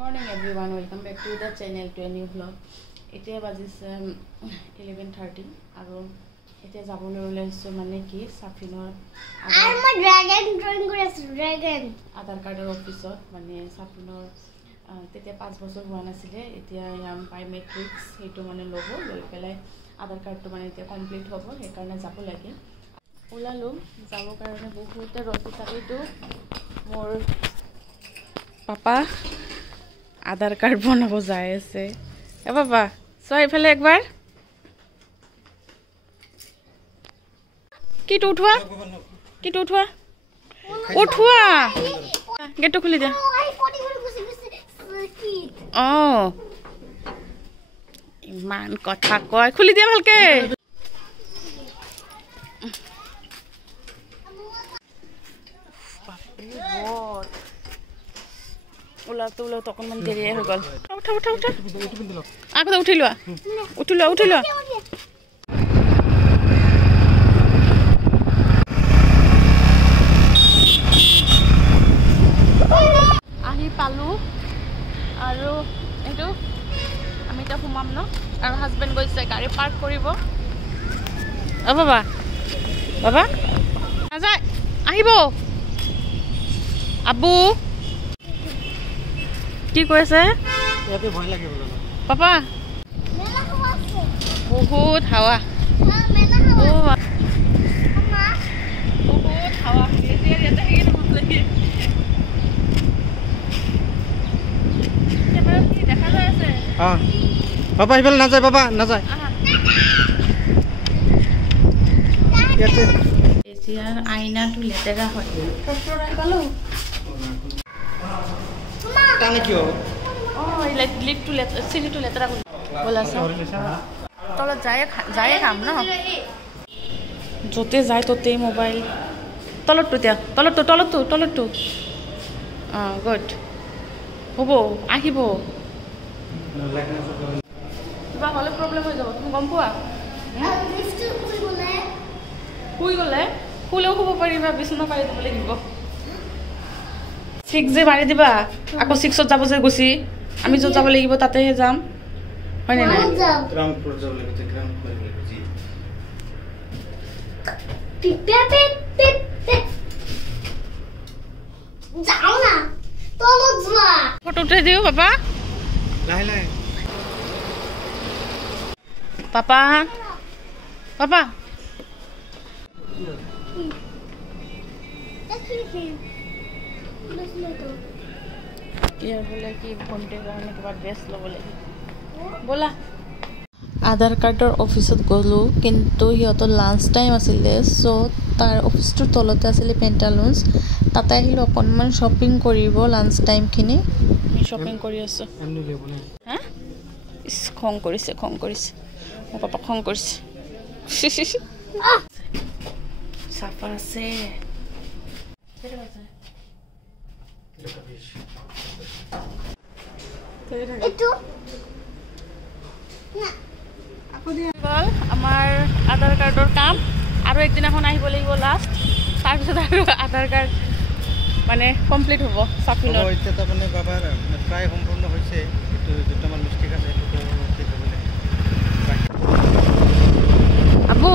Morning everyone, welcome back to the channel to a new vlog. It is 11:30 আৰু এতিয়া যাবলৈ ওলাইছো মানে কি সাফিনৰ ড্ৰাগন ড্ৰয়িং কৰি আছো ড্ৰাগন আধাৰ কাৰ্ডৰ অফিসত মানে সাফিনৰ তেতিয়া 5 বছৰ হোৱা নাছিলে এতিয়া বায়োমেট্ৰিক্স সেইটো মানে ল'ব লৈ পেলাই আধাৰ কাৰ্ডটো মানে এতিয়া কমপ্লিট হ'ব সেইকাৰণে যাব লাগে ওলালো যাবৰ কাৰণে বহুত ৰখি থাকিতো মোৰ পাপা আধাৰ কাৰ্ড বনাব যাই আছে এ বাবা চোৱা ইফালে একবাৰ কিটো উঠোৱা উঠোৱা গেটটো খুলি দিয়া ইমান কথা কয় খুলি দিয়া ভালকে ওলাওতে অকণমান দেৰিয়ে হৈ গ'ল উঠা আগতে উঠি লোৱা আহি পালোঁ আৰু এইটো আমি এতিয়া সোমাম ন আৰু হাজবেণ্ড গৈছে গাড়ী পাৰ্ক কৰিব অ বাবা নাযায় আহিব আবু কি কৈ আছে পাপা বহুত হাৱা বাবা ইফালে নাযায় এছিয়াৰ আইনাটো লেতেৰা হয় পালোঁ লিফ্টটো চিৰিটো লেতেৰা কৰি ব'লা তলত যায়ে খাম ন য'তে যায় ত'তেই মোবাইল তলতটো অঁ গুড হ'ব আহিব কিবা হ'লে প্ৰব্লেম হৈ যাব তুমি গম পোৱা শুই গ'লে শুলেও শুব পাৰিবা বিচনা পাৰি দিব লাগিব 6 যে মাৰি দিবা আকৌ 6ত যাব যে গুচি আমি য'ত যাব লাগিব তাতেহে যাম হয়নে নাই ফটো উঠাই দিওঁ পাপা বোলে কি ভণ্টিৰ কাৰণে কিবা ড্ৰেছ ল'ব লাগে ব'লা আধাৰ কাৰ্ডৰ অফিচত গ'লোঁ কিন্তু সিহঁতৰ লাঞ্চ টাইম আছিলে চ' তাৰ অফিচটোৰ তলতে আছিলে পেণ্টালুন্স তাতে আহিলোঁ অকণমান শ্বপিং কৰিব লাঞ্চ টাইমখিনি আমি শ্বপিং কৰি আছোঁ হা খং কৰিছে মোৰ পাপা খং কৰিছে চাফা আছে আমাৰ আধাৰ কাৰ্ডৰ কাম আৰু একদিনাখন আহিব লাগিব লাষ্ট তাৰপিছত আৰু আধাৰ কাৰ্ড মানে কমপ্লিট হ'ব সাফিনৰ এতিয়া তাৰমানে বাবাৰ প্ৰায় সম্পূৰ্ণ হৈছে এইটো দুটামান মিষ্টেক আছে আবু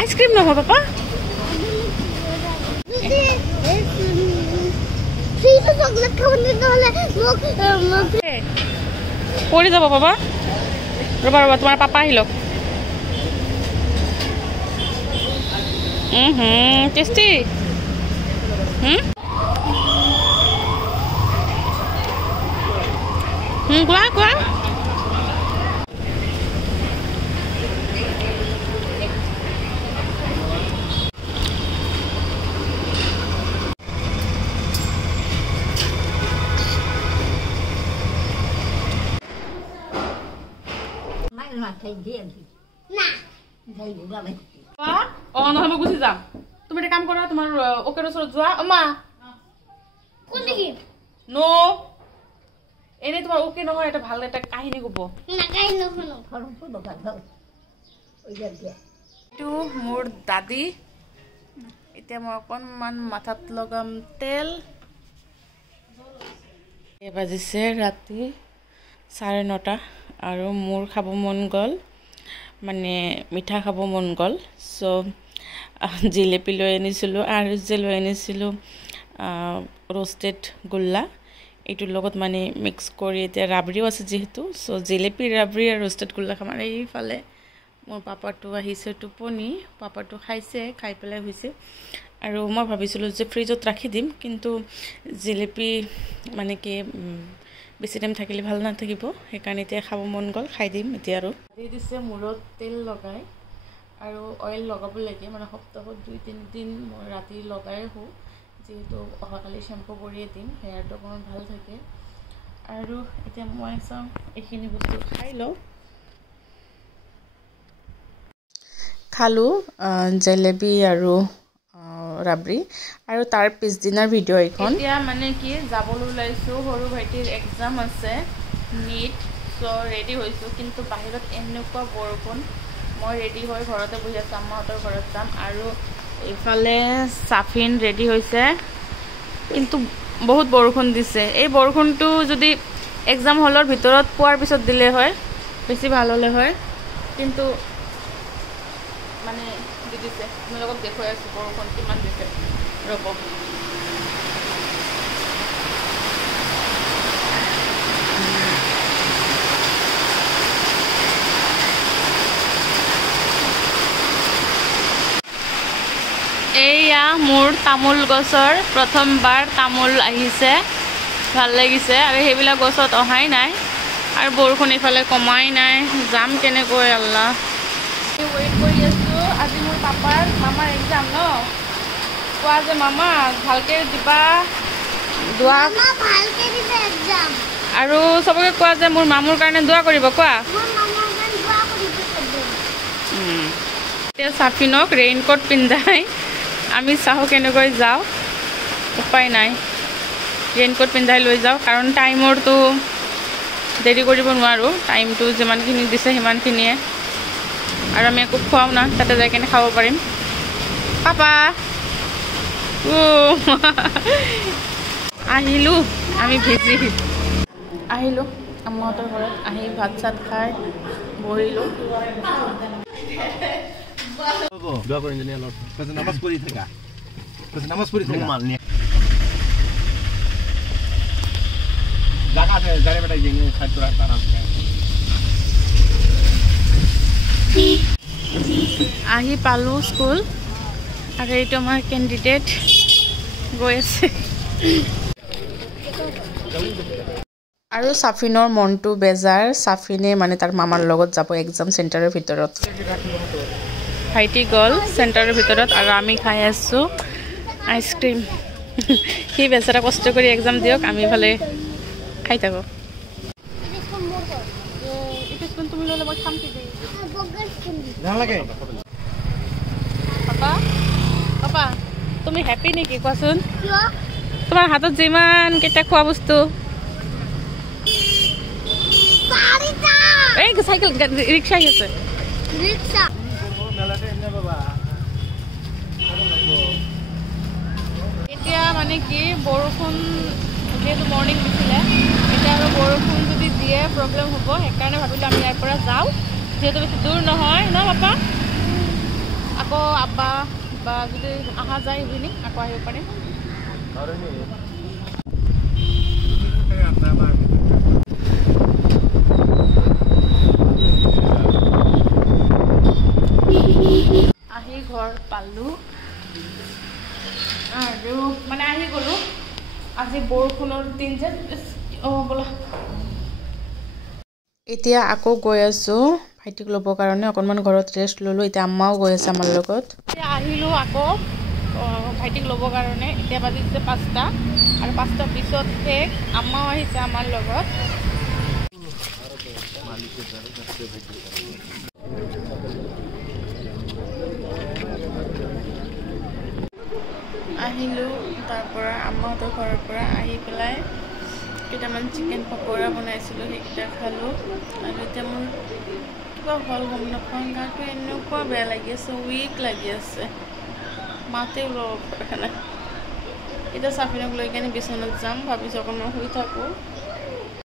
আইসক্ৰিম নহয় পাপা পৰি যাব পাপা ৰবা তোমাৰ পাপা আহিলক টেষ্টি কোৱা Nah. Oh, no, gusto তুমি এটা কাম কৰা তোমাৰ ওকেৰ ওচৰত যোৱা অমা কোন দেখি নো এনে তোমাৰ ওকে নহয় এটা ভাল এটা কাহিনী কব নাগাই নশুনো এইটো মোৰ দাদি এতিয়া মই অকণমান মাথাত লগাম তেল বাজিছে ৰাতি 9:30 আৰু মোৰ খাব মন গ'ল মানে মিঠা খাব মন গ'ল সো জিলেপি লৈ আনিছিলোঁ আৰু যে লৈ আনিছিলোঁ ৰোষ্টেড গোল্লা এইটোৰ লগত মানে মিক্স কৰি এতিয়া ৰাবৰিও আছে যিহেতু সো জিলেপি ৰাবৰি আৰু ৰোষ্টেড গোল্লা খাম আৰু এইফালে মোৰ পাপাটো আহিছে টোপনি পাপাটো খাইছে খাই পেলাই হৈছে আৰু মই ভাবিছিলোঁ যে ফ্ৰিজত ৰাখি দিম কিন্তু জিলেপি মানে কি বেছি টাইম থাকিলে ভাল নাথাকিব সেইকাৰণে এতিয়া খাব মন গ'ল খাই দিম এতিয়া আৰু দি দিছে মূৰত তেল লগাই আৰু অইল লগাব লাগে মানে সপ্তাহত 2-3 দিন মই ৰাতি লগাই হওঁ যেহেতু অহাকালি শ্যাম্পু কৰিয়ে দিম হেয়াৰটো অকণমান ভাল থাকে আৰু এতিয়া মই চাওঁ এইখিনি বস্তু খাই লওঁ খালোঁ জেলেবি আৰু ৰাবৰি আৰু তাৰ পিছদিনাৰ ভিডিঅ' এখন এতিয়া মানে কি যাবলৈ ওলাইছোঁ সৰু ভাইটিৰ এক্সাম আছে নীট চ' ৰেডি হৈছোঁ কিন্তু বাহিৰত এনেকুৱা বৰষুণ মই ৰেডি হৈ ঘৰতে বহি আছোঁ আম্মাহঁতৰ ঘৰত যাম আৰু এইফালে চাফিন ৰেডি হৈছে কিন্তু বহুত বৰষুণ দিছে এই বৰষুণটো যদি এক্সাম হলৰ ভিতৰত পোৱাৰ পিছত দিলে হয় বেছি ভাল হ'লে হয় কিন্তু মানে দি দিছে আপোনালোকক দেখুৱাই আছোঁ বৰষুণ কিমান দিছে ৰ'ব এইয়া মোৰ তামোল গছৰ প্ৰথমবাৰ তামোল আহিছে ভাল লাগিছে আৰু সেইবিলাক গছত অহাই নাই আৰু বৰষুণ এইফালে কমাই নাই যাম কেনেকৈ আল্লাহ ৱেইট কৰি আছোঁ আজি মোৰ পাপাৰ মামাৰ এক্সাম ন কোৱা যে মামা ভালকৈ দিবা দোৱা ভালকে দিবা এক্সাম আৰু চবকে কোৱা যে মোৰ মামুৰ কাৰণে দোৱা কৰিব কোৱা মোৰ মামাৰ গান দোৱা কৰিব চবে এতিয়া চাফিনক ৰেইনকোট পিন্ধাই আমি চাহো কেনেকৈ যাওঁ উপায় নাই ৰেইনকোট পিন্ধাই লৈ যাওঁ কাৰণ টাইমৰটো দেৰি কৰিব নোৱাৰোঁ টাইমটো যিমানখিনি দিছে সিমানখিনিয়ে আৰু আমি একো খোৱাও না তাতে যাই কেনে খাব পাৰিম পাপা আহিলোঁ আমি ভিজি আহিলোঁ আম্মাহঁতৰ ঘৰত আহি ভাত চাত খাই বহিলোঁ দোয়া করেন জানি আল্লাহ কাছে নামাজ পড়ি থাকা কাছে নামাজ পড়ি থাকা মাননি জায়গা আছে জারে বেটা জিং খাদ্য রাখা আরাম আহি পালোঁ স্কুল আৰু এইটো আমাৰ কেণ্ডিডেট গৈ আছে আৰু চাফিনৰ মনটো বেজাৰ চাফিনে মানে তাৰ মামাৰ লগত যাব এক্সাম চেণ্টাৰৰ ভিতৰত ভাইটি গ'ল চেণ্টাৰৰ ভিতৰত আৰু আমি খাই আছোঁ আইচক্ৰীম সি বেচাৰা কষ্ট কৰি এক্সাম দিয়ক আমি ইফালে খাই থাকোঁ তুমি ল'লে মই খাম কি নালাগে পাপা পাপা তুমি হেপী নেকি কোৱাচোন তোমাৰ হাতত যিমান কেইটা খোৱা বস্তু এই চাইকেল ৰিক্সা আহি আছে ৰিক্সা এতিয়া মানে কি বৰষুণ যিহেতু মৰ্ণিং দিছিলে এতিয়া আৰু বৰষুণ যদি দিয়ে প্ৰব্লেম হ'ব সেইকাৰণে ভাবিলোঁ আমি ইয়াৰ পৰা যাওঁ যিহেতু বেছি দূৰ নহয় ন পাপা আকৌ আব্বা বা যদি অহা যায় ইভিনিং আকৌ আহিব পাৰিম আহি ঘৰ পালোঁ আৰু মানে আহি গ'লোঁ আজি বৰষুণৰ দিন যে ব'লা এতিয়া আকৌ গৈ আছোঁ ভাইটিক ল'বৰ কাৰণে অকণমান ঘৰত ৰেষ্ট ল'লোঁ এতিয়া আম্মাও গৈ আছে আমাৰ লগত এতিয়া আহিলোঁ আকৌ ভাইটিক ল'বৰ কাৰণে এতিয়া বাজিছে 5টা আৰু 5টাৰ পিছতহে আম্মাও আহিছে আমাৰ লগত আহিলোঁ তাৰ পৰা আম্মাহঁতৰ ঘৰৰ পৰা আহি পেলাই কেইটামান চিকেন পকৰা বনাইছিলোঁ সেইকেইটা খালোঁ আৰু এতিয়া মোৰ কিবা হ'ল গম নাপাওঁ গাটো এনেকুৱা বেয়া লাগি আছে উইক লাগি আছে মাতে ওলাব পৰা নাই এতিয়া চাফিনক লৈ কেনে বিচনাত যাম ভাবিছোঁ অকণমান শুই থাকোঁ